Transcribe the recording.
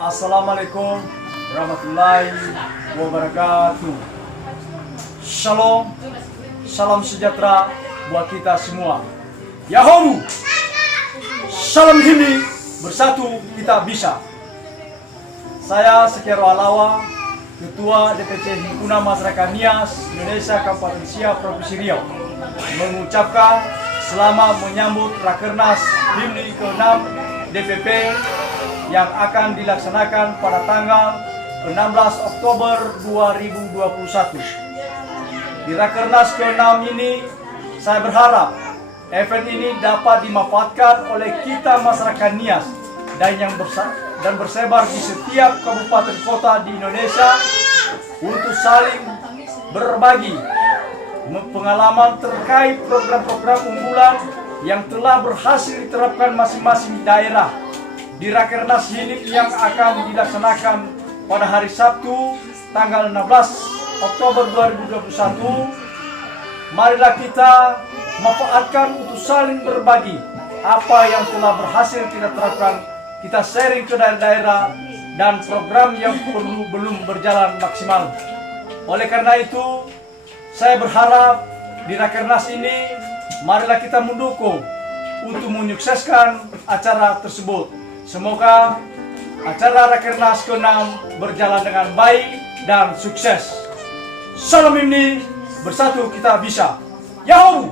Assalamualaikum warahmatullahi wabarakatuh. Shalom, salam sejahtera buat kita semua. Yahoo! Salam Himni, bersatu kita bisa. Saya Sekero Alawa, Ketua DPC Himpunan Masyarakat Nias Indonesia Kabupaten Siak Provinsi Riau, mengucapkan selamat menyambut Rakernas Himni ke-6 DPP yang akan dilaksanakan pada tanggal 16 Oktober 2021. Di Rakernas ke-6 ini, saya berharap event ini dapat dimanfaatkan oleh kita masyarakat Nias dan bersebar di setiap kabupaten kota di Indonesia untuk saling berbagi pengalaman terkait program-program unggulan yang telah berhasil diterapkan masing-masing daerah di Rakernas ini yang akan dilaksanakan pada hari Sabtu tanggal 16 Oktober 2021. Marilah kita manfaatkan untuk saling berbagi apa yang telah berhasil kita terapkan, kita sharing ke daerah-daerah dan program yang belum berjalan maksimal. Oleh karena itu, saya berharap di Rakernas ini marilah kita mendukung untuk menyukseskan acara tersebut. Semoga acara Rakernas ke-6 berjalan dengan baik dan sukses. Salam Himni, bersatu kita bisa. Yahoo!